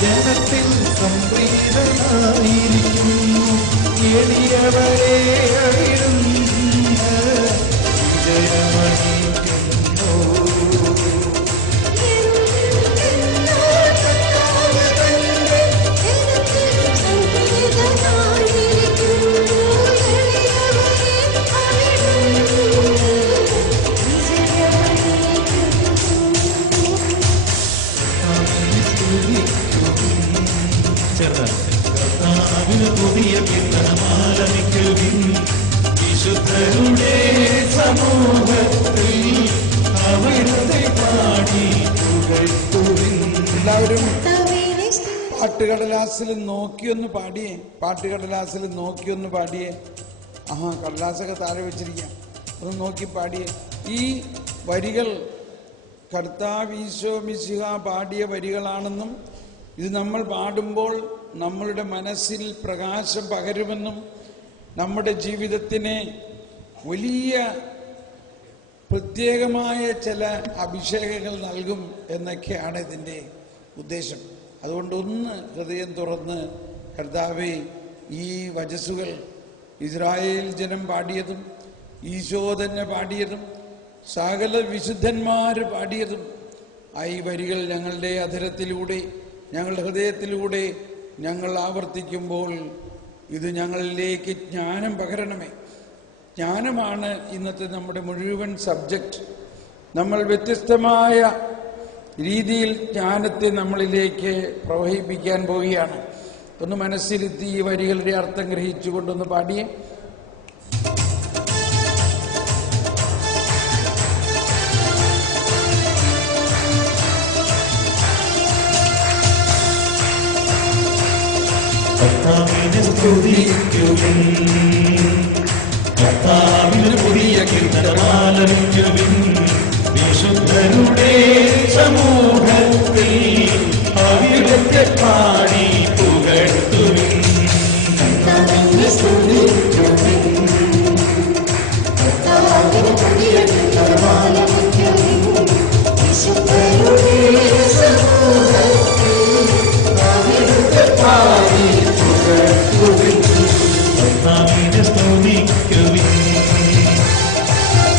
ജനത്തിൽ സംപ്രീതനായിരിക്കുന്നു എളിയവരെ അവിടുന്ന് വിജയമണിക്കുന്നു. പുതിയ കീർത്തനമാലപിക്കുവിൻ വിശുദ്ധരുടെ സമൂഹത്തിൽ അവിടുത്തെ പാടി പുകഴ്ത്തുവിൻ. എല്ലാവരും പാട്ടുകടലാസിൽ നോക്കിയൊന്ന് പാടിയേ, പാട്ടുകടലാസിൽ നോക്കിയൊന്ന് പാടിയേ. കടലാസൊക്കെ താഴെ വെച്ചിരിക്കാം, ഒന്ന് നോക്കി പാടിയേ. ഈ വരികൾ കർത്താവ് ഈശോ മിശിഹ പാടിയ വരികളാണെന്നും ഇത് നമ്മൾ പാടുമ്പോൾ നമ്മളുടെ മനസ്സിൽ പ്രകാശം പകരുമെന്നും നമ്മുടെ ജീവിതത്തിന് വലിയ പ്രത്യേകമായ ചില അഭിഷേകങ്ങൾ നൽകും എന്നൊക്കെയാണ് ഇതിൻ്റെ ഉദ്ദേശം. അതുകൊണ്ട് ഒന്ന് ഹൃദയം തുറന്ന് കർത്താവേ, ഈ വചസ്സുകൾ ഇസ്രായേൽ ജനം പാടിയതും ഈശോ തന്നെ പാടിയതും സകല വിശുദ്ധന്മാർ പാടിയതും ഈ വരികൾ ഞങ്ങളുടെ അധരത്തിലൂടെ ഞങ്ങളുടെ ഹൃദയത്തിലൂടെ ഞങ്ങൾ ആവർത്തിക്കുമ്പോൾ ഇത് ഞങ്ങളിലേക്ക് ജ്ഞാനം പകരണമേ. ജ്ഞാനമാണ് ഇന്നത്തെ നമ്മുടെ മുഴുവൻ സബ്ജക്റ്റ്. നമ്മൾ വ്യത്യസ്തമായ രീതിയിൽ ജ്ഞാനത്തെ നമ്മളിലേക്ക് പ്രവഹിപ്പിക്കാൻ പോവുകയാണ്. ഒന്ന് മനസ്സിരുത്തി ഈ വരികളുടെ അർത്ഥം ഗ്രഹിച്ചുകൊണ്ടൊന്ന് പാടിയേ. കർത്താവിനെ സ്തുതിക്കുവിൻ, കർത്താവിന് പുതിയ കീർത്തനമാലപിക്കുവിൻ വിശുദ്ധരുടെ സമൂഹത്തിൽ അവിടുത്തെ പാടി പുകഴ്ത്തുവിൻ. കർത്താവിനെ സ്തുതിക്കുവിൻ, കർത്താവിന് പുതിയ കീർത്തനമാലപിക്കുവിൻ വിശുദ്ധരുടെ സമൂഹത്തിൽ അവിടുത്തെ പാടി കർത്താവിനെ സ്തുതിക്കുവിൻ,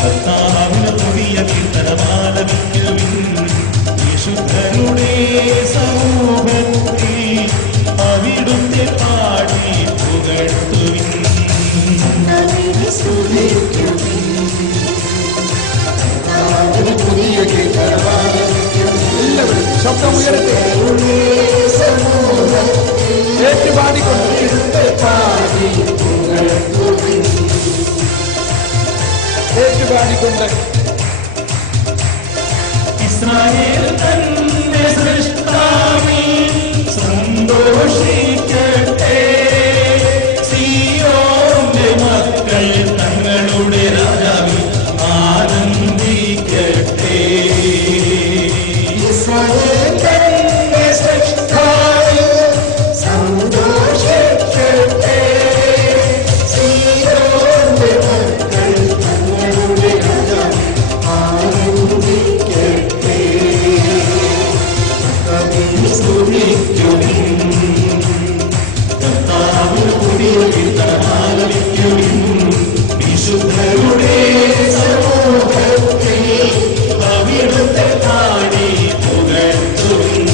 കർത്താവിന് പുതിയ കീർത്തനമാലപിക്കുവിൻ വിശുദ്ധരുടെ സമൂഹത്തിൽ അവിടുത്തെ പാടി പുകഴ്ത്തുവിൻ. കർത്താവിനെ സ്തുതിക്കുവിൻ, കർത്താവിന് പുതിയ കീർത്തനമാലപിക്കുവിൻ. ശബ്ദം ഉയരട്ടെ, ഏറ്റുപാടിക്കൊണ്ട് ഇസ്രായേൽ തന്റെ സൃഷ്ടാവിൽ സന്തോഷിക്കട്ടെ, സിയോന്റെ മക്കൾ തങ്ങളുടെ രാജാവിൽ ആനന്ദിക്കട്ടെ. ഇസ്രായേൽ തന്റെ സൃഷ്ടാവിൽ സന്തോഷിക്കട്ടെ, സിയോന്റെ മക്കൾ തങ്ങളുടെ രാജാവിൽ ആനന്ദിക്കട്ടെ. കർത്താവിനെ സ്തുതിക്കുവിൻ, കർത്താവിന് പുതിയ കീർത്തനമാലപിക്കുവിൻ വിശുദ്ധരുടെ സമൂഹത്തിൽ അവിടുത്തെ പാടി പുകഴ്ത്തുവിൻ.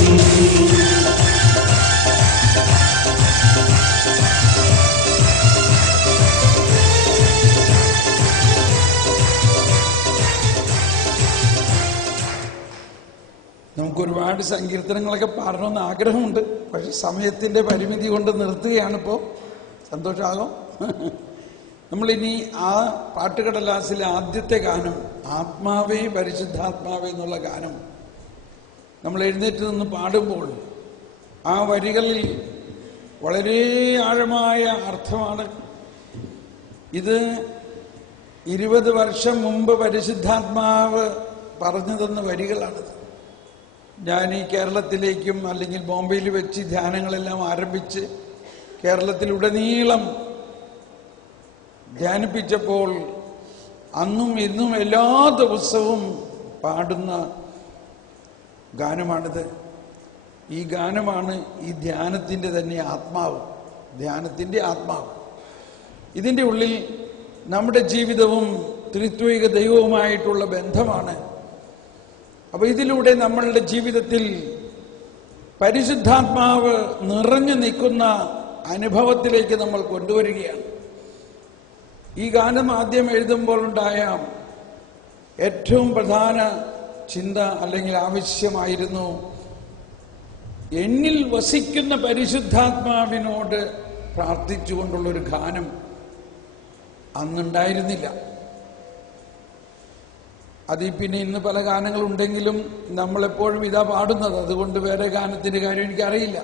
നമുക്കൊരുപാട് സങ്കീർത്തനങ്ങളൊക്കെ പാടണമെന്ന് ആഗ്രഹമുണ്ട്, പക്ഷെ സമയത്തിൻ്റെ പരിമിതി കൊണ്ട് നിർത്തുകയാണിപ്പോൾ. സന്തോഷമാകും. നമ്മളിനി ആ പാട്ടുകടലാസിലെ ആദ്യത്തെ ഗാനം, ആത്മാവേ പരിശുദ്ധാത്മാവേ എന്നുള്ള ഗാനം നമ്മൾ എഴുന്നേറ്റ് നിന്ന് പാടുമ്പോൾ ആ വരികളിൽ വളരെ ആഴമായ അർത്ഥമാണ്. ഇത് 20 വർഷം മുമ്പ് പരിശുദ്ധാത്മാവ് പറഞ്ഞു തന്ന വരികളാണിത്. ഞാൻ ഈ കേരളത്തിലേക്കും അല്ലെങ്കിൽ ബോംബെയിൽ വെച്ച് ധ്യാനങ്ങളെല്ലാം ആരംഭിച്ച് കേരളത്തിലുടനീളം ധ്യാനിപ്പിച്ചപ്പോൾ അന്നും ഇന്നും എല്ലാ ദിവസവും പാടുന്ന ഗാനമാണിത്. ഈ ഗാനമാണ് ഈ ധ്യാനത്തിൻ്റെ തന്നെ ആത്മാവ്, ധ്യാനത്തിൻ്റെ ആത്മാവ്. ഇതിൻ്റെ ഉള്ളിൽ നമ്മുടെ ജീവിതവും ത്രിത്വിക ദൈവവുമായിട്ടുള്ള ബന്ധമാണ്. അപ്പോൾ ഇതിലൂടെ നമ്മളുടെ ജീവിതത്തിൽ പരിശുദ്ധാത്മാവ് നിറഞ്ഞു നിൽക്കുന്ന അനുഭവത്തിലേക്ക് നമ്മൾ കൊണ്ടുവരികയാണ്. ഈ ഗാനം ആദ്യം എഴുതുമ്പോൾ ഉണ്ടായ ഏറ്റവും പ്രധാന ചിന്ത അല്ലെങ്കിൽ ആവശ്യമായിരുന്നു, എന്നിൽ വസിക്കുന്ന പരിശുദ്ധാത്മാവിനോട് പ്രാർത്ഥിച്ചുകൊണ്ടുള്ളൊരു ഗാനം അന്നുണ്ടായിരുന്നില്ല. അതിൽ പിന്നെ ഇന്ന് പല ഗാനങ്ങളുണ്ടെങ്കിലും നമ്മളെപ്പോഴും ഇതാ പാടുന്നത്. അതുകൊണ്ട് വേറെ ഗാനത്തിൻ്റെ കാര്യം എനിക്കറിയില്ല.